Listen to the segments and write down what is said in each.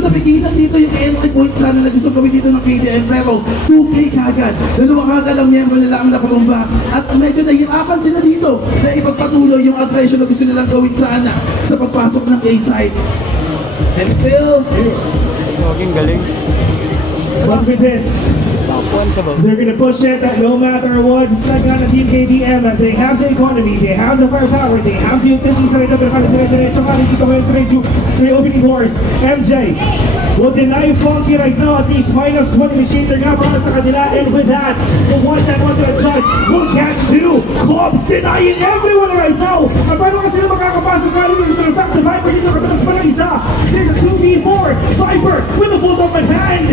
Napigilan dito yung entry point sana na gusto gawin dito ng KDM, pero 2K kagad. Dalawa kagad ang miyembro nila ang nakurumba. At medyo nahirapan sila dito na ipagpatuloy yung aggression na gusto nilang gawin sana sa pagpasok ng A-side. And Phil, Fucking galing. What's with this? They're gonna push it no matter what. Second team KDM, they have the economy, they have the firepower, they have the utility sa ito, pero dire-diretso ka rin dito ngayon sa opening doors. MJ will deny Funky right now, at least minus one initiator nga para sa kanila, and with that, the one that wants to judge will catch two. Cobbs denying everyone right now. At paano kasi na makakapasok ka rin dito ng fact, the Viper dito katalas pa ng isa. There's a 2v4, Viper with a bulldog in hand.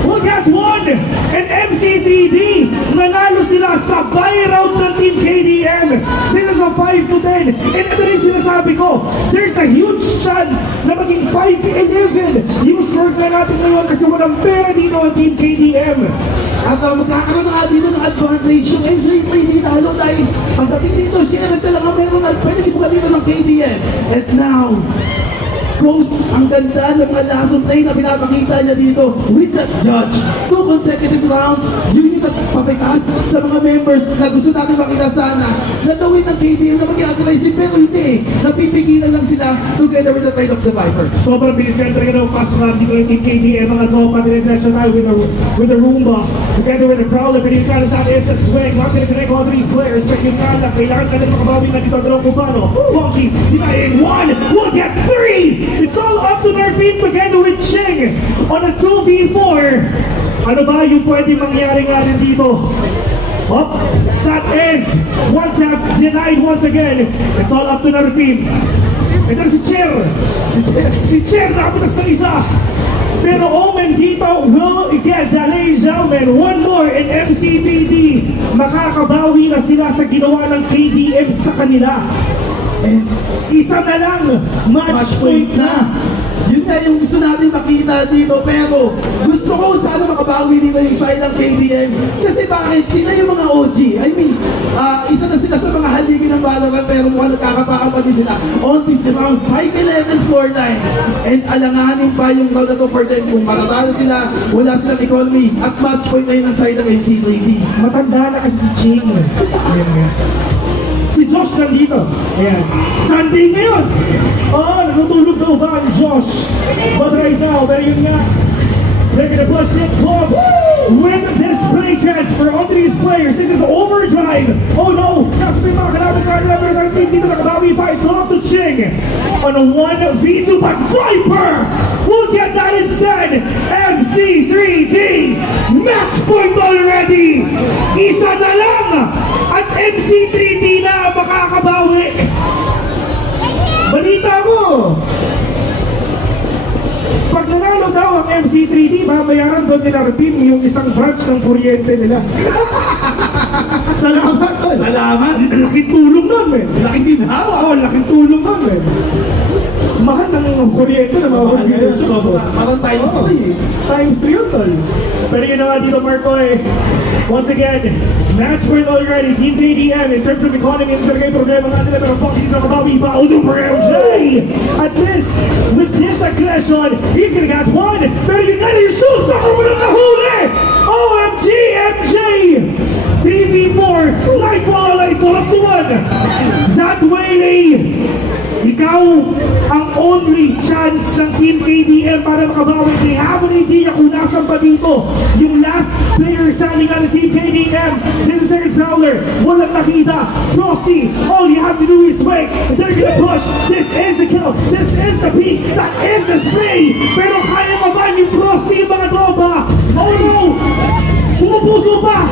Will catch one, and MC3D, nanalo sila sa buy route ng Team KDM. This is a 5-10, and ito rin sinasabi ko, there's a huge chance na maging 5-11 yung score na natin ngayon kasi walang pera dito ang Team KDM. at magkakaroon na nga dito ng advantage yung MC3D lalo dahil pagdating dito, siya talaga meron at pwede ibuka dito ng KDM. And now, Ghost, ang ganda ng mga lasong play na pinapakita niya dito with that judge. 2 consecutive rounds, yun yung nagpapitas sa mga members na gusto natin makita sana na gawin ng KDM na maging aggressive, pero hindi. Napipigilan lang sila together with the fight of the Viper. Sobrang bilis kaya talaga ng pasok natin dito ng Team KDM, mga tropa, dinidretso tayo with the Roomba, together with the Prowler, pero yung kala sa atin is the swing, not gonna connect all these players, but yung kala, kailangan ka na makabawi na dito ang dalawang kumpano. Funky, denying 1, will get 3! It's all up to Nerfin together with Ching on a 2v4. Ano ba yung pwede mangyari nga rin dito? Oh, that is one tap denied once again. It's all up to Nerfin. Ito si Cher. Si Cher nakaputas ng isa. Pero Omen dito will get that, ladies and gentlemen, one more in MC3D. Makakabawi na sila sa ginawa ng KDM sa kanila. Isa na lang, match point na. Yun na yung gusto natin makita dito, pero gusto ko sana makabawi dito yung side ng KDM. Kasi bakit? Sila yung mga OG. I mean, isa na sila sa mga haligi ng Valorant, pero mukhang nagkakapakan pa din sila. On this round, 5-11 scoreline. And alanganin pa yung round na to for them. Kung matatalo sila, wala silang economy. At match point na yun ang side ng MC3D. Matanda na kasi si Ching. Si Josh nandito. Ayan. Sunday ngayon. Natutulog daw ba ang Josh? But right now, pero yun nga, they're gonna push it close with this play transfer onto these players. This is overdrive. Oh no! Kasi may mga kalaban dito nakabawi pa. It's all up to Ching on a 1v2, but Viper will get that instead. MC3D match point already. Isa na lang at MC3D na makakabawi. Balita mo! Pag nanalo daw ang MC3D, babayaran doon nila Rupin yung isang branch ng kuryente nila. Salamat! Salamat! Laking tulong nun, men! Laking ginhawa! Oo, laking tulong nun, men! Mahal ng kuryente na mga kuryente. Parang times 3. Times 3 yun, tol. Pero yun na nga dito, Marco, once again, match point already, Team KDM, in terms of economy, ito talaga yung problema natin, pero Funky dito nakabawi pa, for MJ! At this, with this aggression, he's gonna catch one, pero yung gana yung shoes, mo na nahuli! OMG, MJ! 3v4, Nightfall, it's all up to one! That way, ikaw ang only chance ng Team KDM para makabawi. They have an idea kung nasan pa dito yung last player standing on the Team KDM. This is Aaron Prowler. Walang nakita. Frosty, all you have to do is wait. They're gonna push. This is the kill. This is the peak. That is the spray. Pero kaya ba ni Frosty mga tropa? Oh no! Pumupuso pa!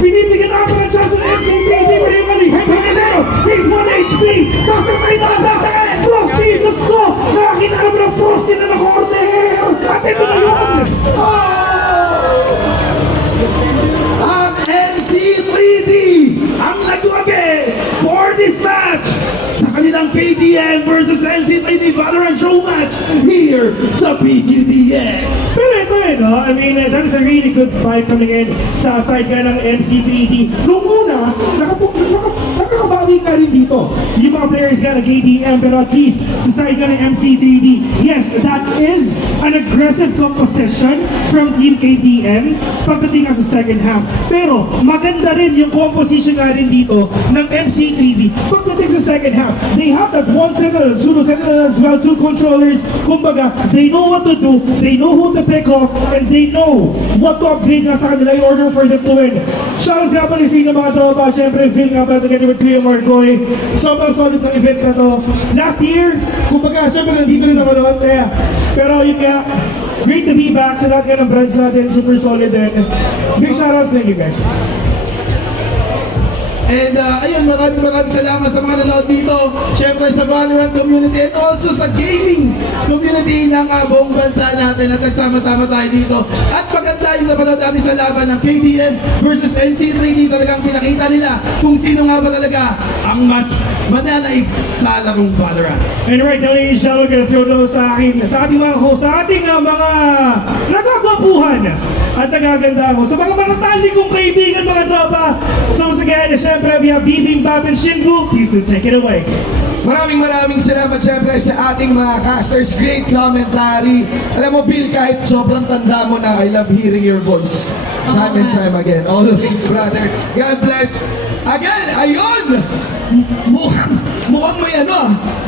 Binibigyan natin ng chance ng MC3D. Pero yung hangin. He's 1 HP. Sasakay na lang. Frosty, gusto! Nakakita naman ng Frosty na naka-order! At ito na yun! Ang MC3D ang nagwagi for this match sa kanilang KDM versus MC3D Valorant Show match here sa PQDX. Pero ito no? I mean, that is a really good fight coming in sa side ka ng MC3D. Noong una, nakakabawi ka rin dito. Yung mga players ka ng KDM, pero at least sa side ka ng MC3D, yes, that is a an aggressive composition from Team KTM pagdating sa second half. Pero maganda rin yung composition nga rin dito ng MC3D pagdating sa second half. They have that one sentinel, pseudo sentinel as well, two controllers. Kumbaga, they know what to do, they know who to pick off, and they know what to upgrade nga sa kanila in order for them to win. Shoutouts nga pala sa inyo mga tropa. Siyempre, feel nga pala together with Kuya Marcoy. Sobrang solid ng event na to. Last year, kumbaga, siyempre nandito rin ako noon. Kaya, pero yun nga, great to be back sa lahat nga ng brands natin. Super solid din. Big shoutouts, thank you guys. And ayun, maraming salamat sa mga nanood dito. Siyempre sa Valorant community and also sa gaming community ng buong bansa natin at nagsama-sama tayo dito. At maganda yung napanood natin sa laban ng KDM versus MC3D. Talagang pinakita nila kung sino nga ba talaga ang mas mananaig sa larong Valorant. And right now, ladies and gentlemen, gonna throw those sa akin, sa ating mga host, sa ating mga nagagwapuhan at nagaganda ko. Sa mga manatali kong kaibigan, mga tropa. So once again, syempre, we have Bibimbap and Shinbu. Please do take it away. Maraming salamat syempre sa ating mga casters. Great commentary. Alam mo, Bill, kahit sobrang tanda mo na, I love hearing your voice. Time and time again. Always, brother. God bless. Again, ayun! Mukhang may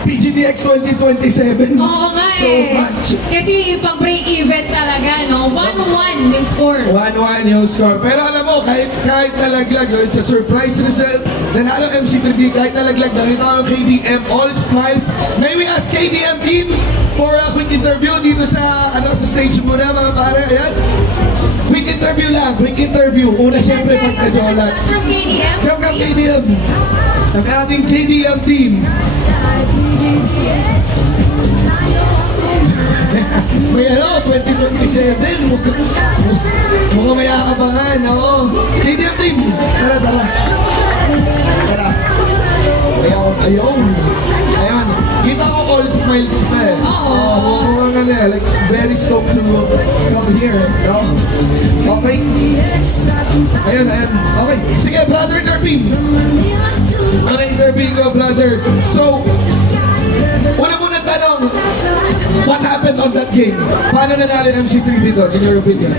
PGDX 2027. Oo nga So eh. much. Kasi pag break even talaga, no? 1-1 yung score. 1-1 yung score. Pero alam mo, kahit nalaglag, it's a surprise result. Nanalo MC3D, kahit nalaglag, nakita ko yung KDM, all smiles. May we ask KDM team for a quick interview dito sa sa stage muna, mga pare. Ayan. Quick interview lang, quick interview. Una siyempre pagka-Jolats. From KDM. Come KDM. Ang ating KDM team. May 2027. Mukhang may akabangan, oo. KDM team. Tara. Ayun. Kita ko all smiles pa eh. Oo. Like very stoked to come here. No? Okay. Ayun. Okay. Sige, brother intervene. Ano intervene ko, brother? So, una muna tanong, what happened on that game? Paano nanalo yung MC3D doon, in your opinion?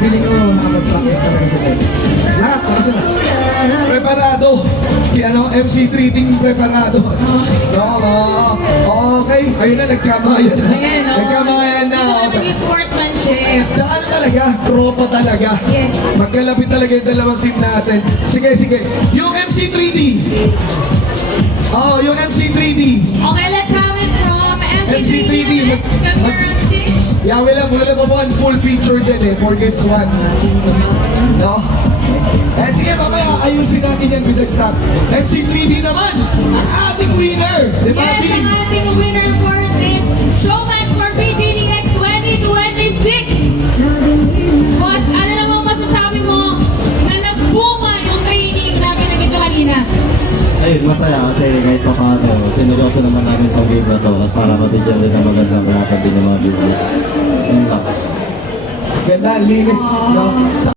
Feeling ko nakapag-practice talaga sa guys. Lahat, para sila. Preparado. Kaya MC3 ding preparado. Okay. Ayun na, nagkamayan na. Ayan, oh. Nagkamayan na. Ito naman yung sportsmanship. Tsaka talaga, tropa talaga. Yes. Magkalapit talaga yung dalawang team natin. Sige. Yung MC3D. Yung MC3D. Okay, let's have it from MC3D. Come here on stage. Yeah, wala pa po ang full picture din eh, for this one. No? Sige, mamaya ayusin natin yan with the stop. MC3D naman, ang ating winner. Di ba, Yes, Bing? ang ating winner for this showmatch for PGDX 2026. Boss, ano namang masasabi mo na nagbunga yung training namin na dito kanina? Ayun, masaya kasi kahit pa paano, sineryoso naman namin sa game na to at para mabigyan din ng magandang reaction din ng mga viewers. Yun lang. Ganda, linis. No?